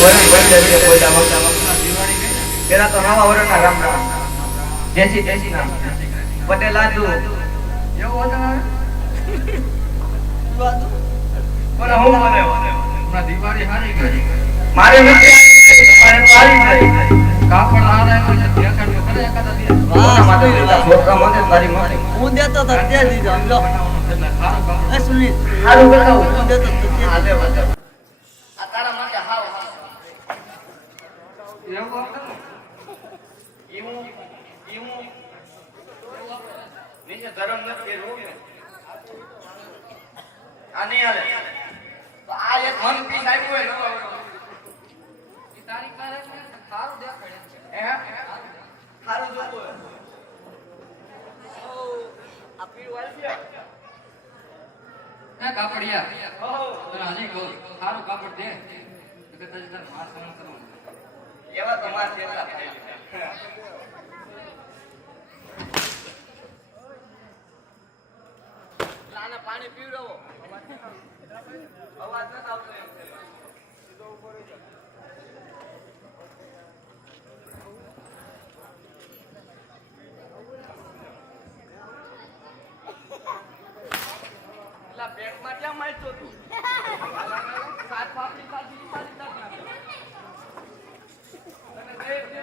વરણ બની જશે કોઈ પેલા તો નવા વરણના રામ રામ જય નામ પટેલ આજુ એવું હતું પણ હું મને હમણાં દિવાળી હારી ગઈ મારે નથી તમારે સારી થઈ કાપડ હારા આવ્યો છે દેખાડ તો કરે એકાદા દે છોકરા માટે લીધા છોકરા માટે તારી માટે હું દેતો તો તે દીધો સમજો એટલે સારું કાપડ એ સુનિલ સારું બતાવો હું દેતો તો તે હા દે બતાવો આ તારા માટે હાવ એવું હતું એવું નીચે ધરમ નથી રોગ ને આ નહીં હાલે તો આ એક મન પીસ આવ્યું હોય નવા ઈ તારી કારે સારું દેખાડે હે સારું જોવું આ પીળું વાળ છે એ કાપડિયા તને હજી કહું સારું કાપડ દે કે તને તાર માર સહન કરવાનું એવા તમાર કેટલા થાય લાના પાણી પીવડાવો અવાજ ન આવતો એમ છે સીધો ઉભો રહી જા એલા બેગમાં ક્યાં મારતો તું સાત પાપડી સાથી સારી નાખી તને દે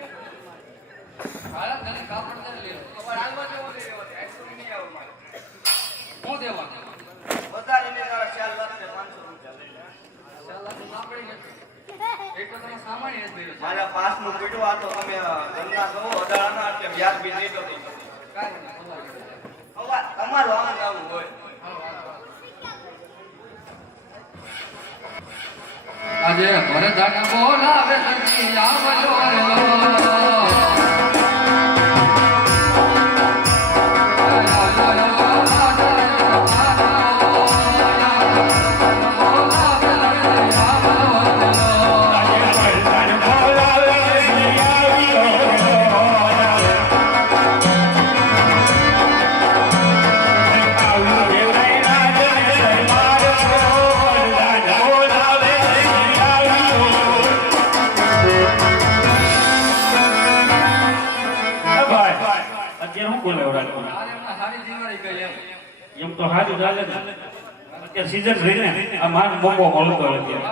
હાલા તને કાપડ દે લે ખબર હાલવા જેવો નહીં રહેવો આઈસ્ક્રીમ નહીં આવો મારે હું દેવા વધારે ને તારા 4 લાખ ને 500 રૂપિયા લઈ લે ચાલા તો સાંભળી નથી એક તો તમે સામાન્ય જ ભર્યો છે મારા પાસ નું પીડું આ તો તમે ધંધા કરો અડાળાના એટલે વ્યાજ બી નહીં દો કાઈ નહીં અવા તમારો આનંદ આવું હોય આજે ભરત બોલાવે સખી આવજો એમ તો હાજુ ચાલે ને અત્યારે સીઝન રહી ને આ માન બોમ્બો મળતો અત્યારે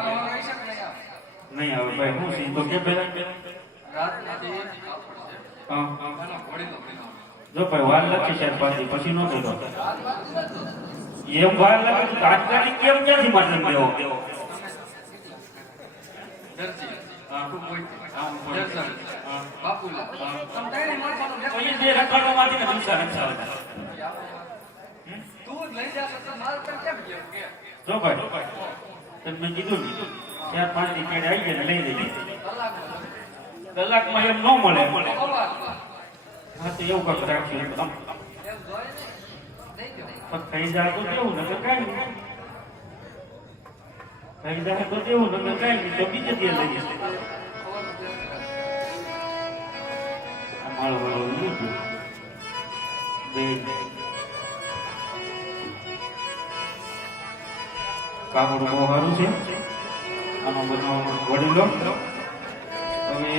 નહીં આવે ભાઈ હું સી તો કે પેલા જો ભાઈ વાર લખી છે પાછી પછી નો થતો એમ વાર લાગે તો તાત્કાલિક કેમ ક્યાંથી માટે દેવો જો ભાઈ તમે કીધું ને 4-5 ની કેડ આવી જાય ને લઈ લઈએ કલાકમાં એમ ન મળે હા તો એવું કાંક રાખ્યું ખાઈ જાય તો દેવું ને કઈ નહીં ખાઈ જાય તો દેવું ને કઈ નહીં તો બીજે દે લઈએ માળો વાળો લીધું બે કાપડ બહુ સારું છે આનો બધો વડીલો હવે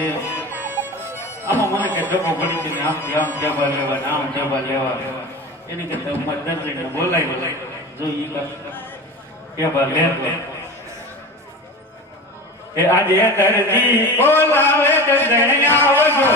આમાં મને કે ડબ્બો ગણી છે આમ જબા લેવા આમ જબા લેવા એની કરતા ઉમર દર્શને બોલાવી જો એ કેબા લે એ આજે દરજી બોલાવે દર્શન આવજો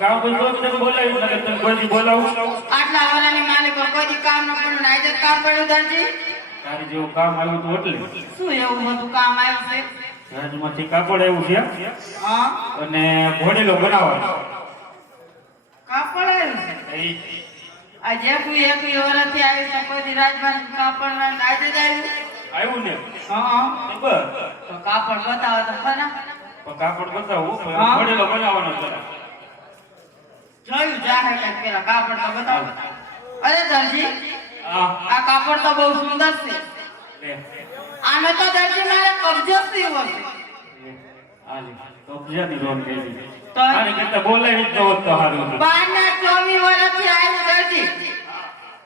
કામ બોલતો તને બોલાવી મને તને કોઈ બોલાવું આટલા વાલાની માલિક કોઈ કામ ન પડ્યું નાઈ જ કામ પડ્યું દરજી તારી જેવું કામ આવ્યું હતું એટલે શું એવું બધું કામ આવ્યું છે? રાજમાંથી કાપડ આવ્યું છે હા, અને ઘોડેલો બનાવવાનો કાપડ આવ્યું છે. આ જે કોઈ એક વર્ષથી આવી છે કોઈ દી રાજમાં કાપડ ના આજે જ આવ્યું. આવ્યું ને હા, બસ તો કાપડ બતાવો તો ખરા. પણ કાપડ બતાવું હા. ઘોડેલો બનાવવાનો છે જોયું જાહે કંઈક પેલા કાપડ તો બતાવો. અરે દરજી, હા આ કાપડ તો બહુ સુંદર છે. લે આને તો દરજી મારે કબજો સીવો છે. આજે કબજાની રોન કરી તો આને કરતા બોલાવી જ નહોત તો સારું હતું. 12 વર્ષથી આવ્યું દરજી,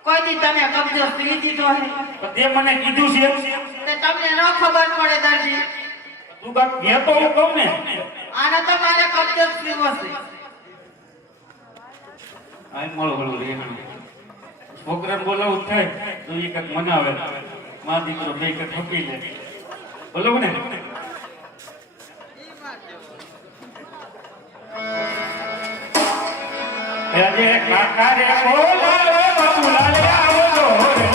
કોઈ દી તમે કબજો સીવી દીધો હે? પણ તે મને કીધું છે તે તમને ન ખબર પડે દરજી. તું કાક કહેતો હું કહું ને આને તો મારે કબજો સીવો છે. આય મળો મળો રેહાણ છોકરાને બોલાવું થાય તો એ કંઈક મનાવે માં દીકરો બે કંઈક ઠપી લે બોલો ને આજે કાકા રે બોલાવે બાબુલાલ આવો રે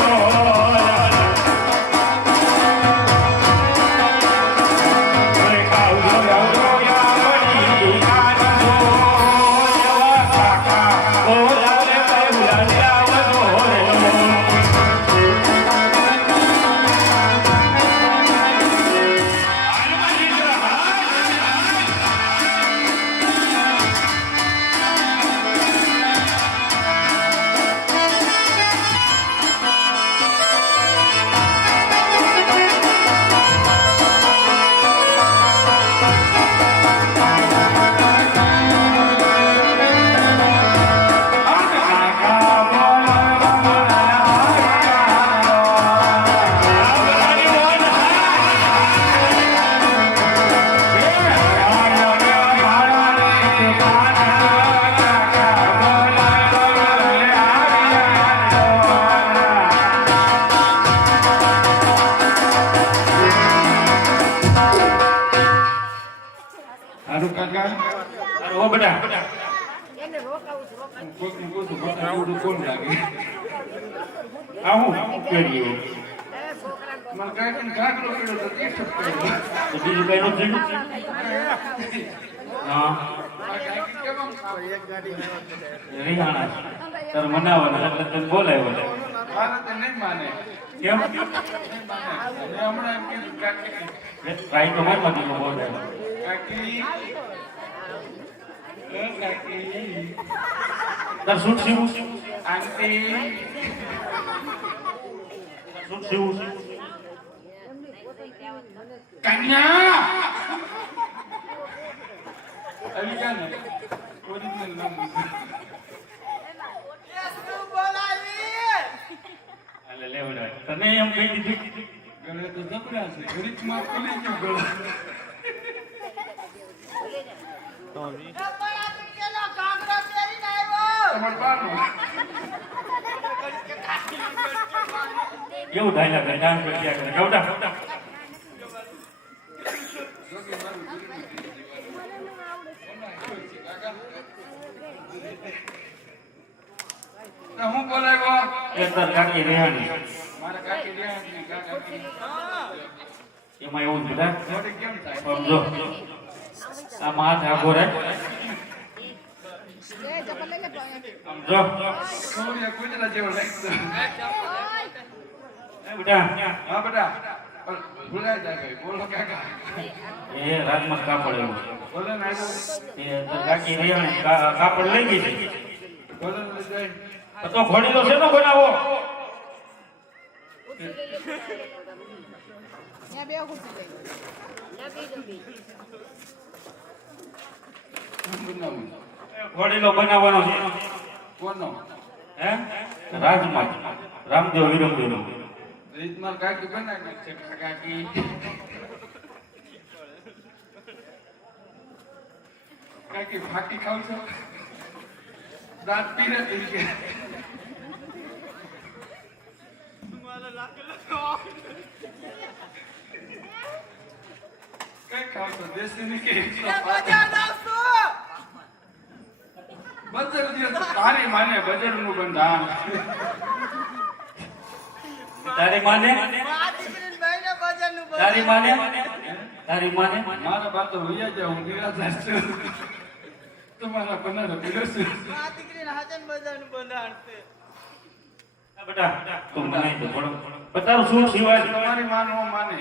ઓ બેટા આવું કરીએ તો બીજું કઈ નથી હા રિહાણા તાર મનાવવાના એટલે તને બોલાવ્યો કેમ ટ્રાય તો મારી માંથી બોલાવ્યો તાર સૂટ સીવું સૂટ સીવું કન્યા આવી ગયા ને ઓરિજિનલ નામ એટલે લેવડા તને એમ કહી દીધું ગળે તો જબરા છે ઘડીકમાં ખુલી ગયું ગળું તમાર બાનું કેવું ડાયલા કરે ડાન્સ કર્યા કરે ગવડા હું બોલાવ્યો એક તાર કાકી રેહાણી મારા કાકી રહ્યા કાકા એમાં એવું જ બેટા થોડી કેમ થાય સમજો આ માથ આગો રે સમજો સૂર્ય ગુજરાત જેવો લાગતો એ બેટા હા બેટા ભૂલાઈ જાય ભાઈ બોલો કાકા એ રાજમાં કાપડ એવું બોલો ને આવ્યો એ તાર કાકી રેહાણી કાપડ લઈ ગઈ છે બોલો ને જઈ તો ઘોડીલો શેનો બનાવો બનાવું ઘોડીલો બનાવવાનો છે કોનો હે રાજમાં રામદેવ વિરમદેવ રીતમાં કાકી બનાવી છે કાકી કાકી ફાકી ખાવ છો દાંત પીરે થઈ ગયા કઈ ખાવ છો દેશી ની કે બજર દિવસ તારી માને બજર નું બંધાન તારી માને આ દીકરીને ભાઈને બજારનું બંધાણ. તારી માને તારી માને મારા બા તો વૈયા જાય, હું નિરાધાર છું. તમારા બનારે પીડ્યો છું. આ દીકરીને હાથેને બજારનું બંધાણ છે. બેટા તું મનાઈ દે થોડો બતાવ શું સિવાય તમારી માં નો માને,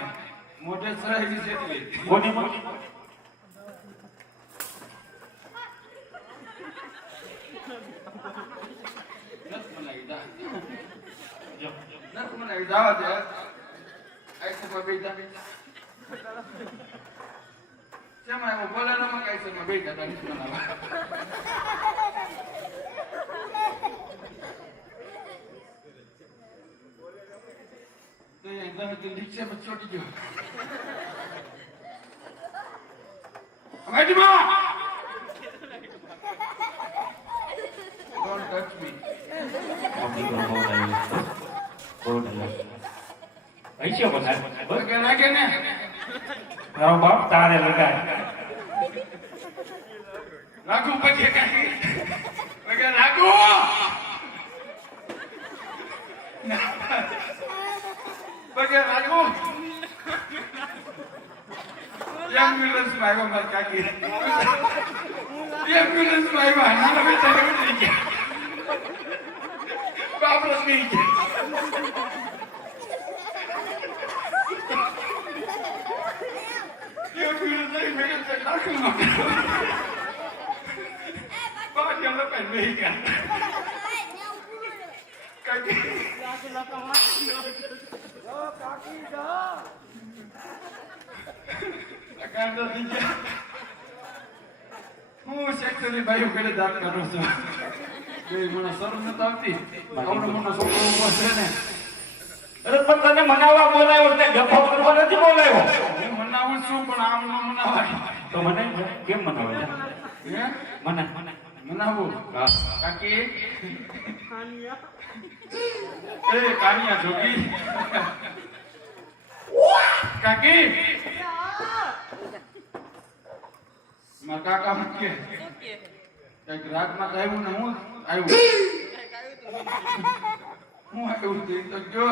મોઢે સરાયેલી છે એટલે. કોની મોટી નથ મનાવી, જા. જો નથ મનાવી, જાવા દે. આઈ તો બેટા. શેમાં એવો બોલારામાં કાંઈ શેમાં બેટા તારી નથી મનાવા. તો એ તમે તો રિક્ષામાં ચોટી ગયો. હવાજીમાં! Don't touch me. મોટી પર બહુ લાગી બહુ લાગી પૈસો બધા પગે લાગે ને? તારો બાપ તારે લગાય લાગુ પગે કાંઈ. પગે લાગુ! પગે લાગુ! એમ્બ્યુલન્સમાં આવ્યો મારા કાકી. એમ્બ્યુલન્સમાં આવ્યા. નાના બેટાને ઉતરી ગયા. બાપ રસમી ગયા. એમ્બ્યુલન્સ આવી મેં કીધું દાખલ ન કરો. બાકી અમે કઈ નહીં ગયા. કાકી કાંડો થઈ ગયા. હું સેક્ટરી ભાઈઓ ઘરે દાંત કરું છું. બે મને શરમ નથી આવતી. આવડો મોટો છોકરો ઊભો છે ને. અરે પણ તને મનાવવા બોલાયો એટલે ગફો કરવા નથી બોલાયો હું મનાવું છું પણ આમ ન મનાવાય. તો મને કેમ મનાવે હે? મને મનાવું? હા કાકી એ કાનિયા જોગી. કાકી મારા કાકા મને કે શું કહે? કઈક રાતમાં તો આવ્યું ને હું આવ્યું. હું આવ્યું તે તો જો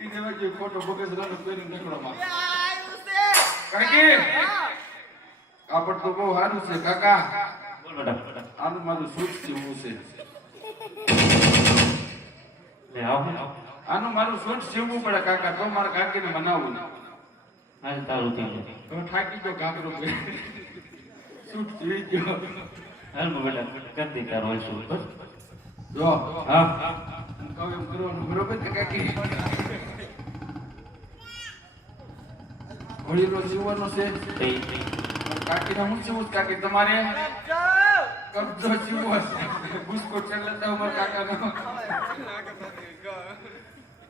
ઈ દેવા જે ફોટો બગસરાનો પહેરીને નીકળવામાં. આવ્યું છે. કાકી કાપડ તો બહુ સારું છે કાકા. બોલ બેટા આનું મારું સૂટ સીવવું છે. લે આવ આનું મારું સૂટ સીવવું પડે કાકા, તો મારા કાકીને મનાવું. હાલ તારું થઈ તો થાકી ગયો ઘાઘરો પહેરી. સૂટ સીવી ગયો. હાલ બેટા કર દે તારો હાલ શું બસ જો હા હું કહું એમ કરવાનું બરોબર છે કાકી? ઘોડીનો સીવવાનો છે. થઈ કાકીને હું સીવું કાકી તમારે જાઓ. કબજો સીવવો છે. ગુસ્કો ચડતા મારા કાકાનો.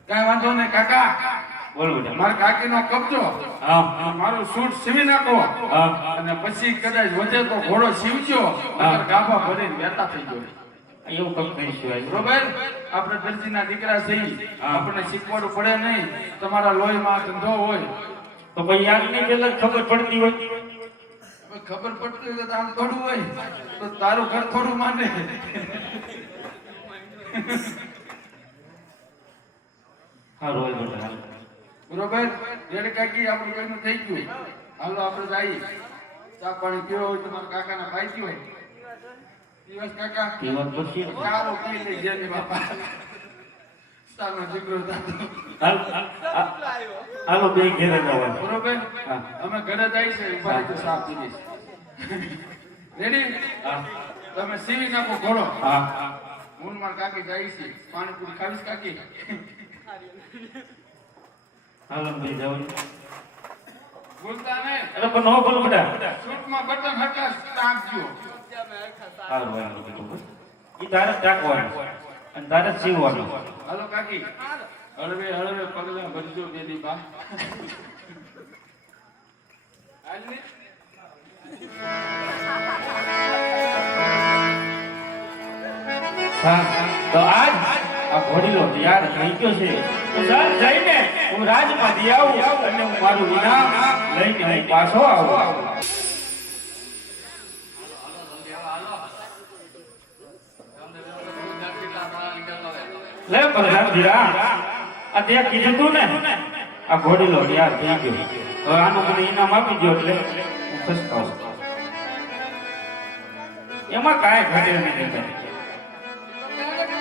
કાંઈ વાંધો નહીં કાકા. બોલ બેટા મારા કાકીનો કબજો હા મારું સૂટ સીવી નાખો હા અને પછી કદાચ વધે તો ઘોડો સીવજો. નકર ગાભા ભરીને બેઠા થઈ ગયો. એવું કમ કહીશું આજ બરોબર? આપણે દરજીના દીકરા છીએ. હા. આપણને શીખવાડવું પડે નહીં. તમારા લોહીમાં ધંધો હોય. તો ભાઈ યારની પેલા ખબર પડતી હોય હવે ખબર પડતી હોય તો આમ થોડું હોય તો તારું ઘર થોડું માને. હારું હાલ બેટા હાલ બરોબર? રેડ કાકી આપણું કોઈનું થઈ ગયું. હાલો આપણે જઈએ. ચા પાણી પીવો હોય તો મારા કાકાના ફાયદી હોય. દિવસ કાકા એ વાત પછી ચાલો પી લઈ જેની બાપા. સાનો દીકરો થતો. હાલ હાલો બે ઘેરે જવા બરોબર? હા. અમે ઘરે જાય છે ઉભા રહેજો, સાફ પીલીશ. રેડી? હા તમે સીવી નાખો ઘોડો. હા હું ને મારા કાકી જાય છે. પાણીપુરી ખાવીશ કાકી? હાલો ભાઈ જાવ ભૂલતા નહીં. અરે પણ નો બોલ બેટા સૂટમાં બટન હટા ટાંકજો. હારું હારું બેટું બસ ઈ તારે જ ટાંકવાનું અને તારે જ સીવવાનું હાલો કાકી. હળવે હળવે પગલા ભરજો બેની બા. હાલ ને. હા તો આજ આ ઘોડીલો તૈયાર થઈ ગયો છે તો ચાલ જઈને હું રાજમાંથી આવું અને હું મારું ઇનામ લઈને અહીં પાછો આવું લે પ્રધાન ધીરા આ તે કીધું તું ને આ ઘોડીલો યાર થઈ ગયો હવે આનું મને ઇનામ આપી દો એટલે હું ખસકાઉં એમાં કાંઈ ઘટે નહીં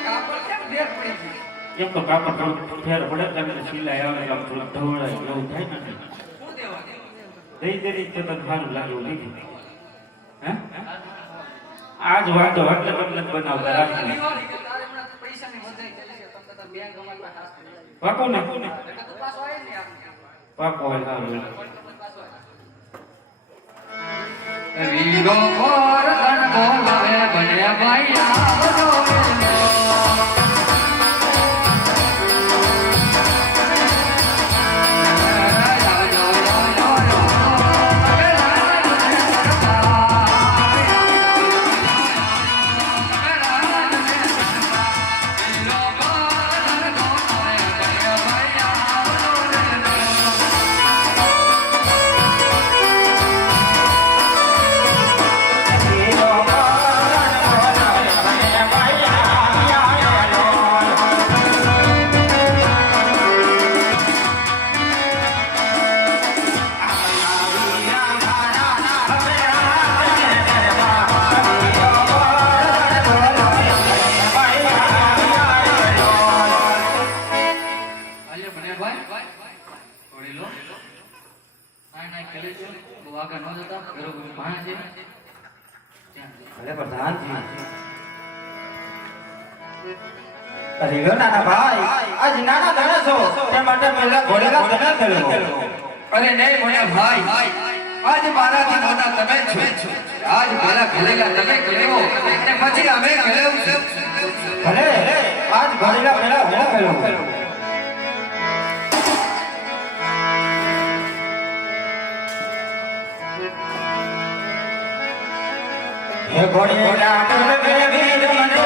કાપડ કેમ દેર પડી ગઈ? એમ તો કાપડ થોડું ફેર પડે એટલે સિલાઈ આવે એટલે આમ થોડું ઢવળાય એવું થાય ને શું દેવા દે? દઈ દેરી તે તો સારું લાગ્યું લીધું હે આજ વાંધો એટલે તમને બનાવતા રાખવું દિવાળી કે તારે હમણાં પૈસાની વધાઈ ચાલી છે. તમને તાર બેંક અમારી પાસે હાથ કરી. પાકો ને એટલે તું પાછો આવે ને આપણે. પાકો હોય સારું વીરો પર તન બોલાવે બને ભાઈ આવજો અરે નાના ભાઈ આજ નાના દાણા છો તે માટે પહેલા ઘોડેલા તમે ખેલો અરે નહીં મોયા ભાઈ આજ મારાથી મોટા તમે છો આજ મારા ઘરેલા તમે ખેલો અને પછી અમે ખેલું ભલે આજ ઘોડેલા પહેલા હું ખેલો હે ઘોડેલા તમે વીર મને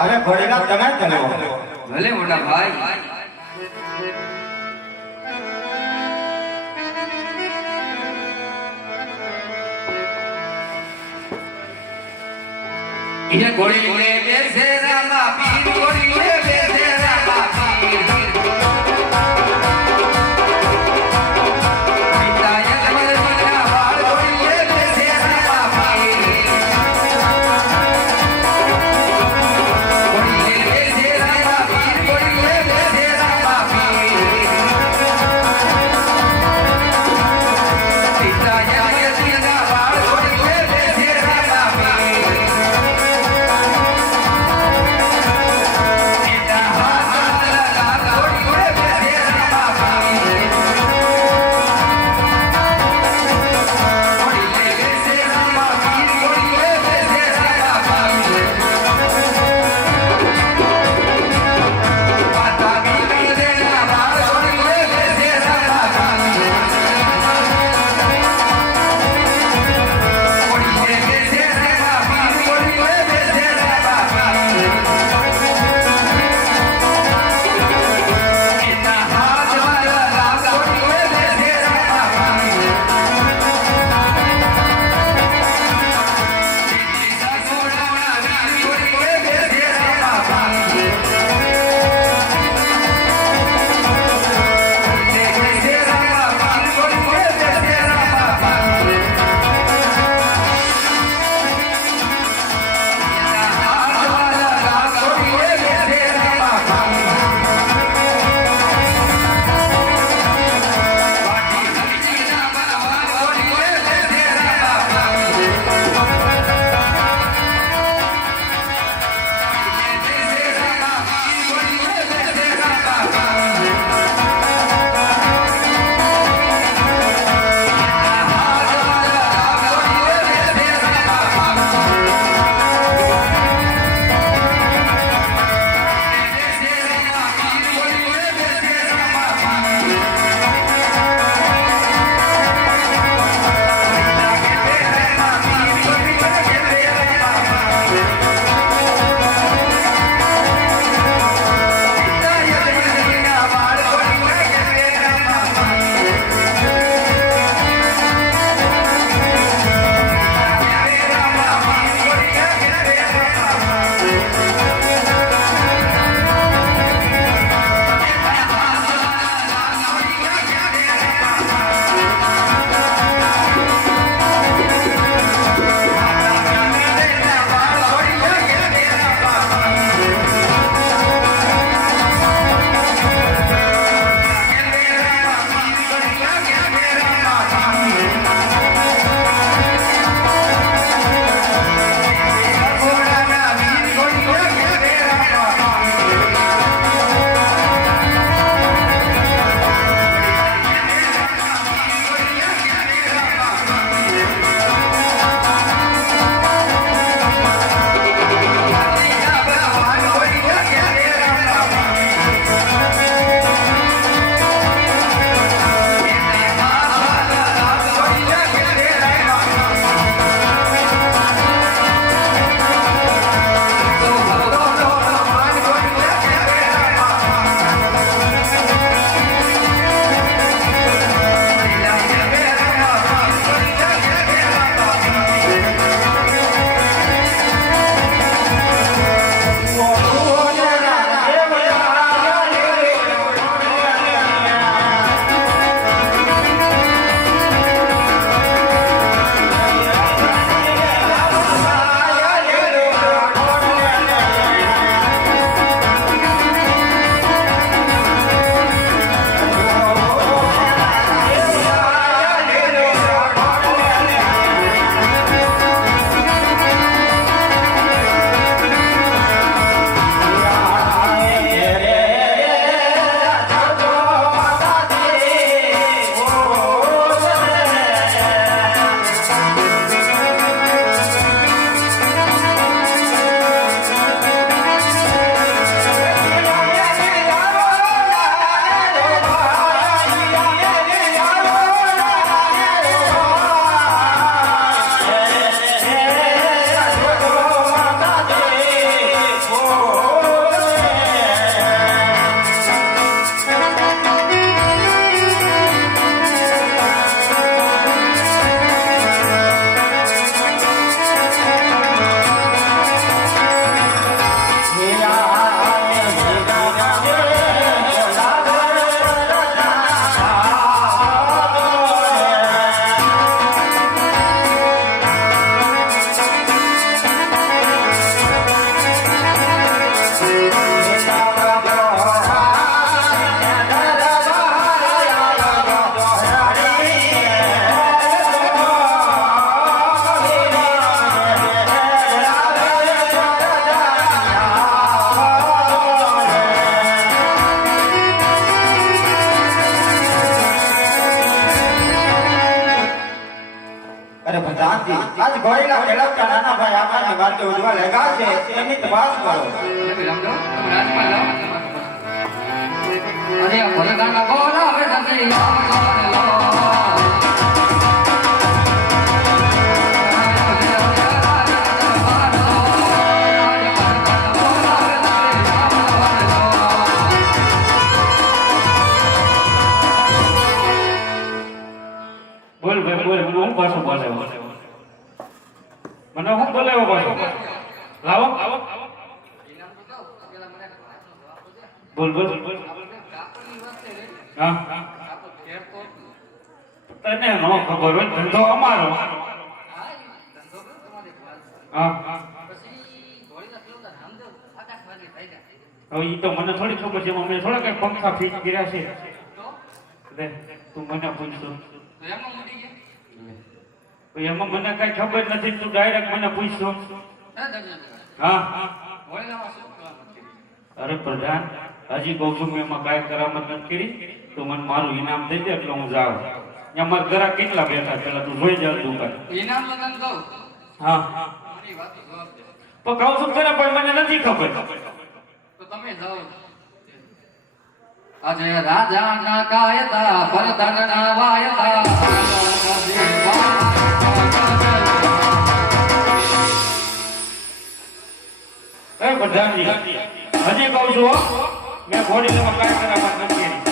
હવે ઘોડેલા તમે ખેલો ભલે મોટા ભાઈ ये घोड़ी ले बेसे रामा पीर घोड़ी ले बेसे रामा पीर पिताया कमल मीना बाल घोड़ी ले बेसे रामा पीर घोड़ी ले बेसे रामा पीर घोड़ी ले बेसे रामा पीर पिताया कमल मीना बाल घोड़ी ले बेसे रामा पीर આજ ઘોડીલા ખેલાવતા નાના ભાઈ આકારની વાતે ઉજવા લેગા છે એની તપાસ કરો. અરે ભોળાના બોલા હવે નથી બોલ ભાઈ બોલ મને હું પાછો બોલાવ્યો મને હું બોલાવ્યો પાછો લાવો બોલ બોલ હા તને નો ખબર હોય ધંધો અમારો હા હવે ઈ તો મને થોડી ખબર છે મેં થોડા કઈ પંખા ફીટ કર્યા છે લે તું મને પૂછતો એમાં મને કઈ ખબર નથી તું ડાયરેક્ટ મને પૂછતો હા અરે પ્રધાન હજી કહું છું મેં એમાં કાંઈ કરામત નથી કરી તો મને મારું ઇનામ દઈ દે એટલે હું જાઉં ત્યાં મારા ઘરા કેટલા બેઠા પેલા તું જોઈ જા દુકાન ઇનામ લગન કહું હા તો કહું છું ખરા પણ મને નથી ખબર તો તમે જાઓ આજે રાજાના કાયદા ભરતના વાયદા એ પ્રધાનજી હજી કહું છું મેં ઘોડી લેવા કાંઈ કરામત નથી કરી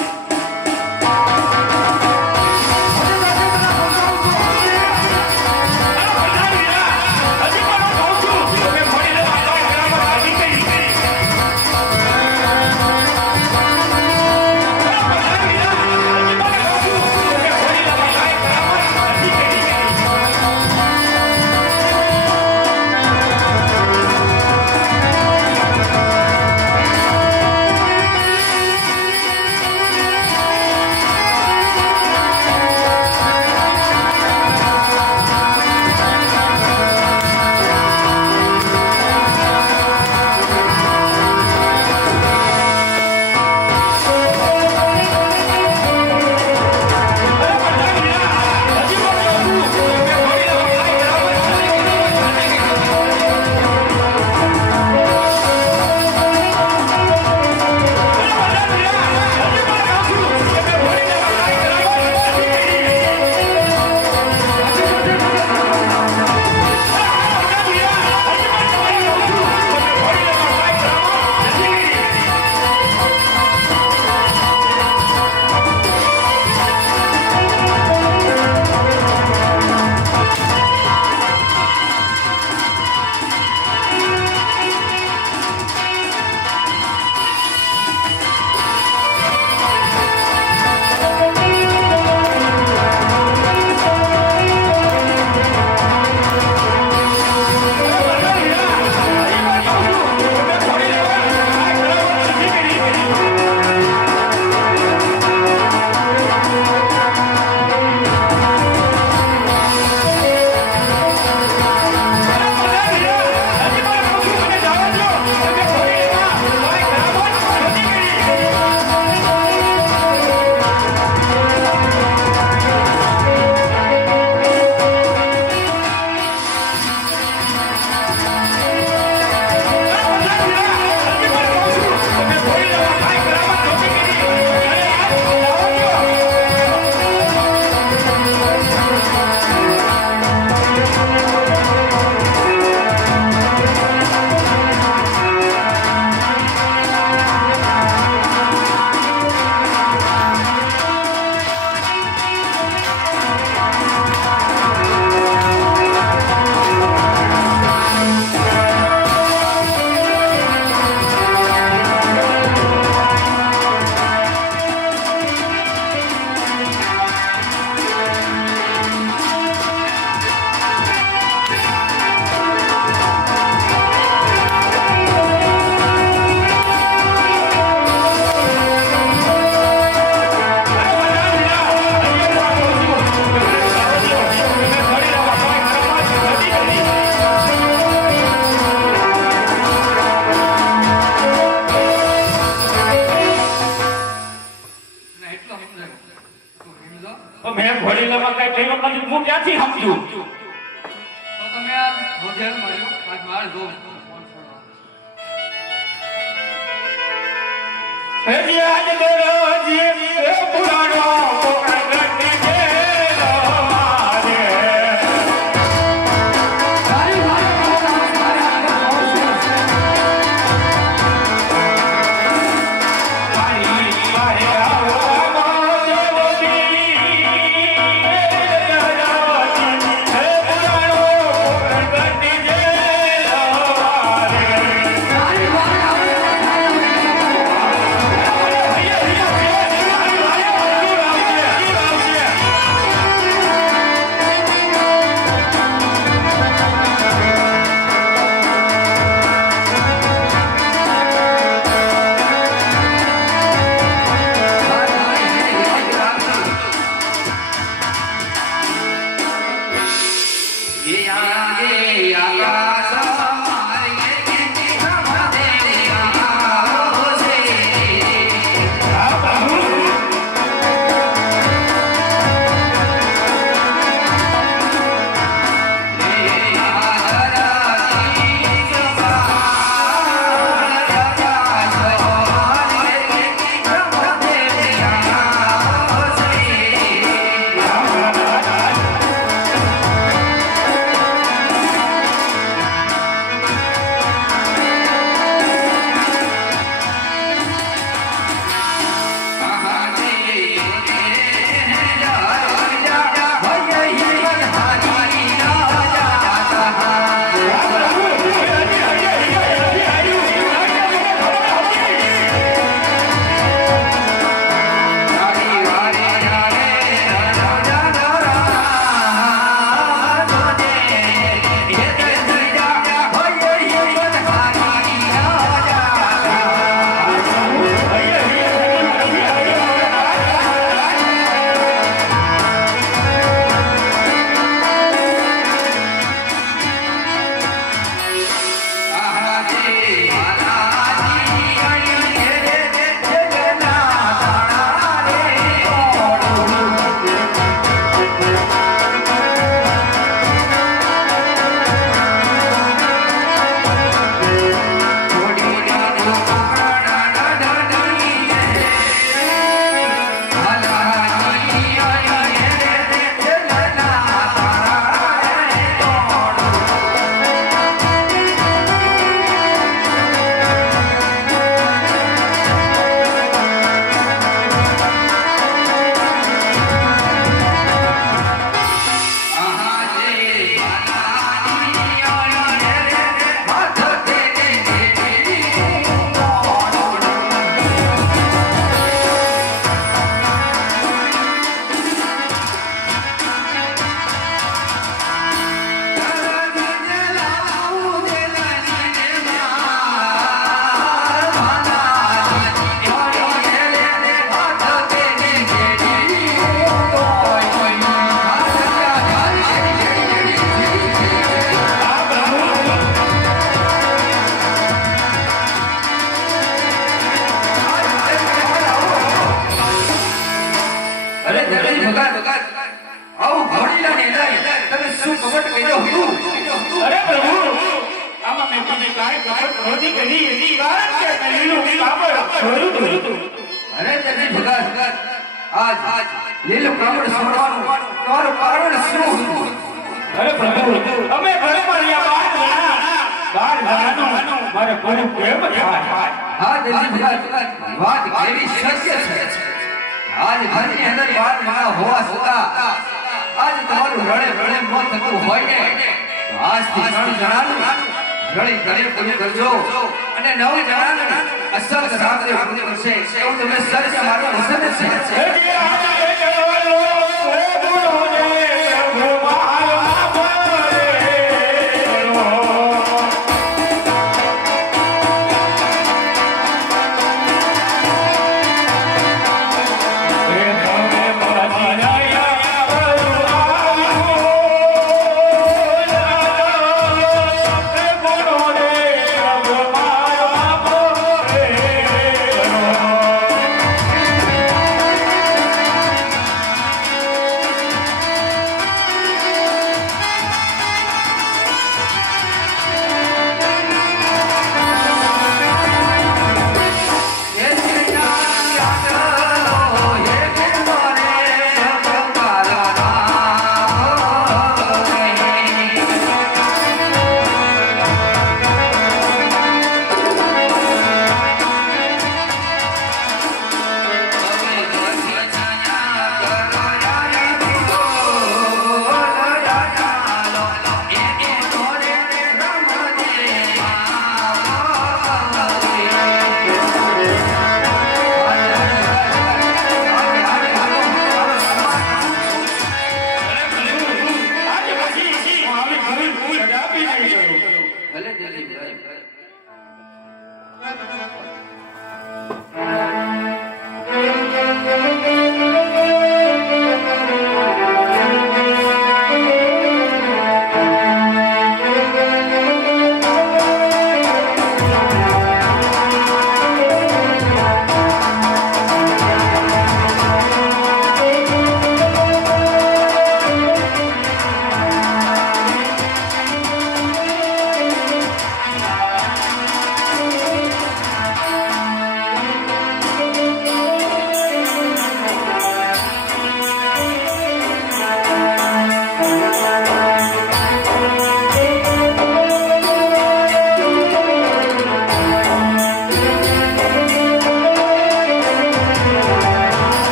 Hare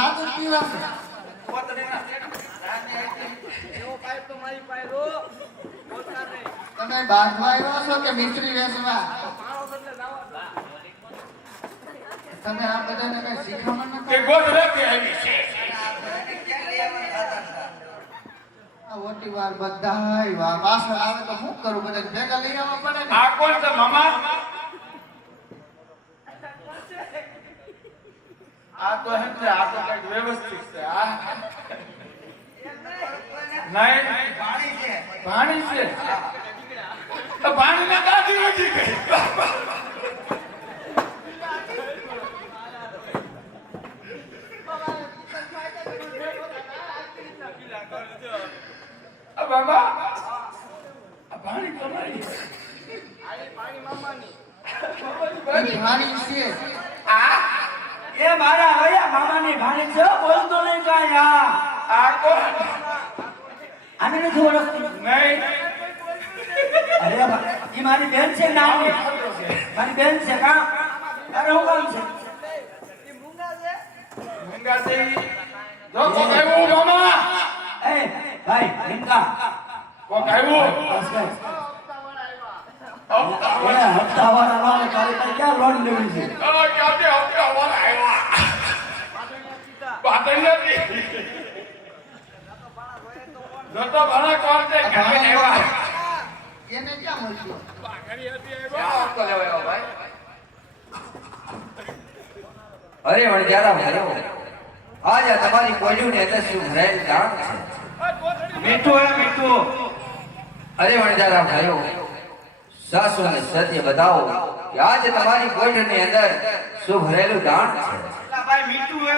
સાદું જ પીવા છે. તમે બાંધવા આવ્યા છો કે મિસ્ત્રી વેચવા? તમે આ બધાને કઈ શીખવણ ન તે કરો? ગોધરાથી આવી છે. આ ઓટી વાર બધાય વાસણ આવે તો શું કરું? બધા ભેગા લઈ આવવા પડે ને. આ કોણ છે મામા? આ તો હે ને, આ તો કઈક વ્યવસ્થિત છે. આ નહીં ભાણી છે. તો ભાણીના દાદી વધી ગઈ. આ બાબા આ ભાણી તમારી છે. ઈ ભાણી છે. એ મારા હૈયા મામાની ભાણી છે, બોલતો નહીં કાંઈ. આ કોણ? આને નથી ઓળખતી. નહીં. અરે એ મારી બેન છે, નાની મારી બેન છે. કાં અરે હું કામ છે? મંગા છે ઈ. જો કોક આવ્યું મામા. એ ભાઈ ભીંકા કોક આવ્યું. બસ બસ. ઓલે હપ્તાવાળા વાળા તારે તારે ક્યાં લોન લેવી છે? ક્યાંથી હપ્તા વાળા આવ્યા? બાતલ નથી. જતો ભણા કોણ છે? આ ક્યાંથી ભાણી આવ્યા? એને ક્યાં મળ્યું? અરે વણજારા ભાઈઓ, આજ આ તમારી કોલ્યુની અંદર શું ભરાયેલ ગામ છે? મીઠું હે મીઠું. અરે વણજારા ભાઈઓ, સાસુ અને સત્ય બતાવો કે આજ તમારી કોલ્યુની અંદર શું ભરેલું દાણ છે? અલા ભાઈ મીઠું હે.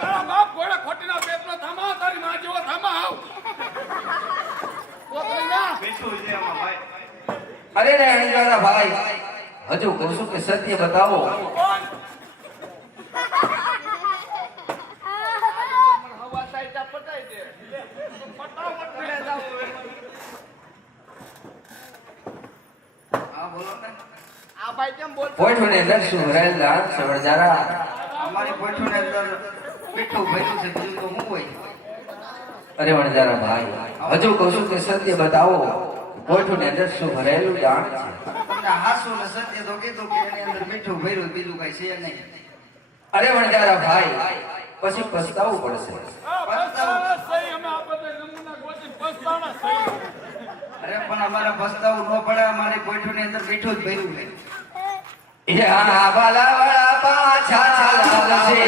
તારા બાપ ઘોડા ખોટીના પેટનો થામા, તારી માં જેવો થામા આવ. મીઠું છે એમાં ભાઈ. અરે રે વણજારા ભાઈ, હજુ કહું છું કે સત્ય બતાવો. હા બોલો ને. કોલ્યુની અંદર શું ભરેલું દાણ છે વણજારા? અમારી કોઠીની અંદર મીઠું ભર્યું છે, બીજું તો શું હોય? અરે વણજારા ભાઈ, હજુ કહું છું કે સત્ય બતાવો. કોઠુની અંદર શું ભરેલું દાણ છે? તમને હાસુ ને સત્ય તો કીધું કે એની અંદર મીઠું ભર્યું, બીજું કઈ છે નહીં. અરે વણજારા ભાઈ, પછી પસ્તાવવું પડશે. અરે પણ અમારે પસ્તાવું ન પડે, અમારી કોઠીની અંદર મીઠું જ ભર્યું છે. યા બાલાવાળા પાછા લાવશે.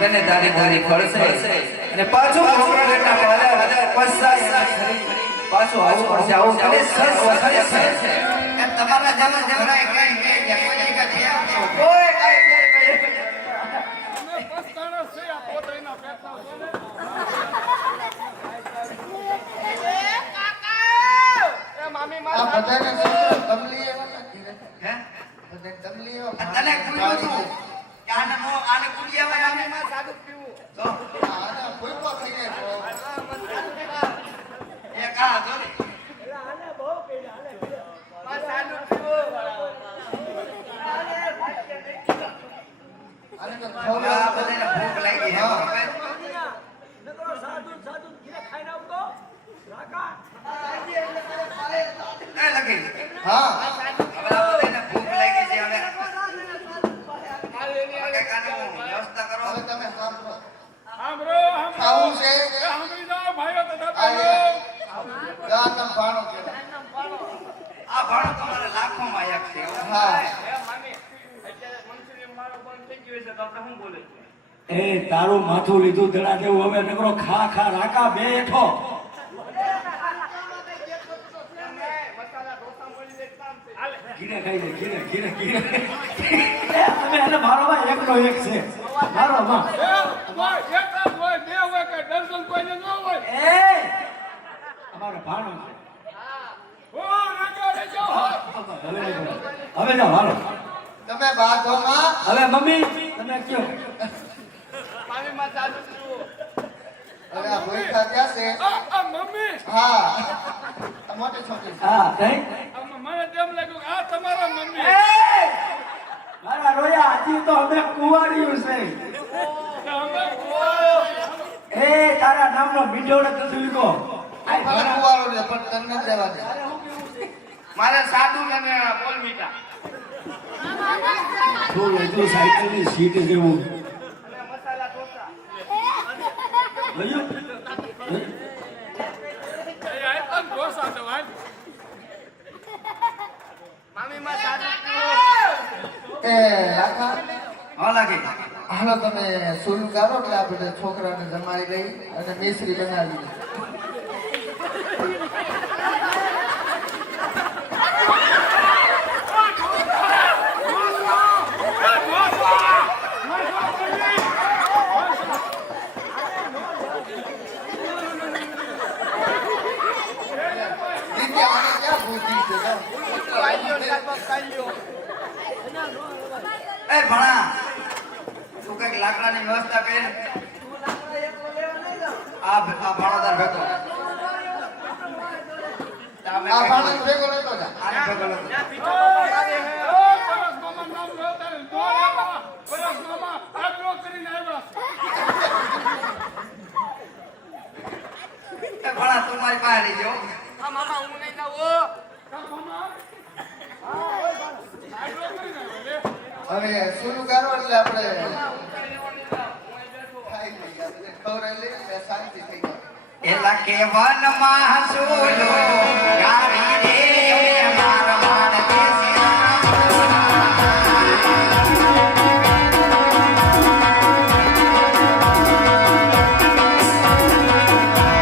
તને તારી તારી ખળશે અને પાછું મોકળાના પાલા પસ્તાય પાછું આવું પડશે. આવું તને સર વખત છે. એમ તમારા જમા જમરાય કઈ કઈ કોઈ જગ્યાથી આવતો. કોઈ કાઈ ફેર પડે. આ બધાને શું તમલી એવા નથી રે? હે? બધાને તમલી એવા તને પૂછ્યું તું કે આને નો આને કુડી આવે આને માં સાદું પીવું જો આને ભૂકો થઈ જાય તો એક આ જો ને માં સાદું પીવું આને તો આ ખવડાવવું બધાને ભૂખ લાગી હે હા. એ લગી હા હવે આ બધાને ભૂખ લાગી છે હવે કાકાને વ્યવસ્થા કરો હવે તમે સાંભળો સાંભળો ખાવું છે સાંભળી જાઓ ભાઈઓ તો આ ગાતમ ભાણો કહેવાય. આ ભાણો તમારે લાખોમાં એક છે હા એ તારું માથું લીધું દડા જેવું હવે નકરો ખા ખા રાકા બેઠો ઘીરે ખાઈ લે ઘીરે ઘીરે ઘીરે તમે એને મારો માં એકનો એક છે મારો માં એક જ હોય બે હોય કે દર્શન કોઈને ન હોય એ અમારો ભાણો છે ઓ રાજો રેજો હવે જાઓ હાલો તમે બાધોમાં હવે મમ્મી તમે કયો મારી માં સાદું પીવું હવે આ ભૂખા ક્યાં છે આ મમ્મી હા આ મોટી છોકરી છે. હા થઈ મને તેમ લાગ્યું કે આ તમારા મમ્મી મારા રોયા હજી તો અમે કુંવાર્યું છે એ તારા નામનો મીઠોડો નથી લીધો ભલે કુંવારો છે પણ તને નથી દેવા દે મારે સાદું અને બોલ મીઠા તું લીધું સાયકલની સીટ જેવું અને મસાલા ઢોસા જોયું? એ આઈટમ ઢોસા તો ભાઈ મામી માં સાદું પીવું એ લાખા હા લાગી હાલો તમે સુલ કરો એટલે આ બધા છોકરાને જમાડી લઈ અને મિશ્રી બનાવી દીદી આને ક્યાં બુદ્ધિ છે જો? એ ભણા તું કઈક લાકડાની વ્યવસ્થા કરી આ ભાણોદાર ભેગો આ પાણી ભેગો લેતો જા આને ભેગો લેતો. એ ભણા તું મારી પાસે લઈ જાઓ હવે સુરુ કરો એટલે આપણે ખાઈ લઈએ આપણે ખવડાવી લઈએ એટલે શાંતિ થઈ જાય એલા કે વનમાં સૂલો ગાવી રે મારા માન દેશિયા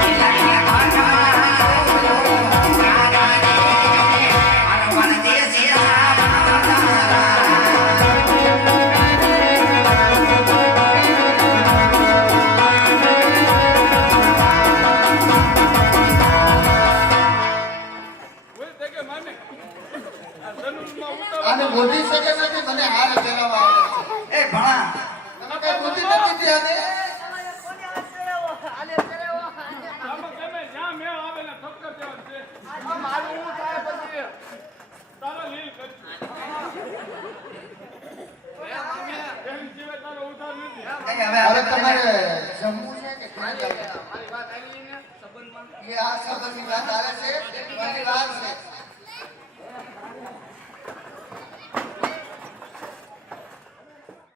એલા કે વનમાં સૂલો ગાવી રે મારા માન દેશિયા આને બોધી શકે નથી મને હાલ ફેરવવા આવે એ ભણા છે તમે કઈ બુદ્ધિ નથી થયા ને એ હવે હવે તમારે જમવું છે કે ક્યાં જવું? એ આ સંબંધની વાત આવે છે મારી વાત છે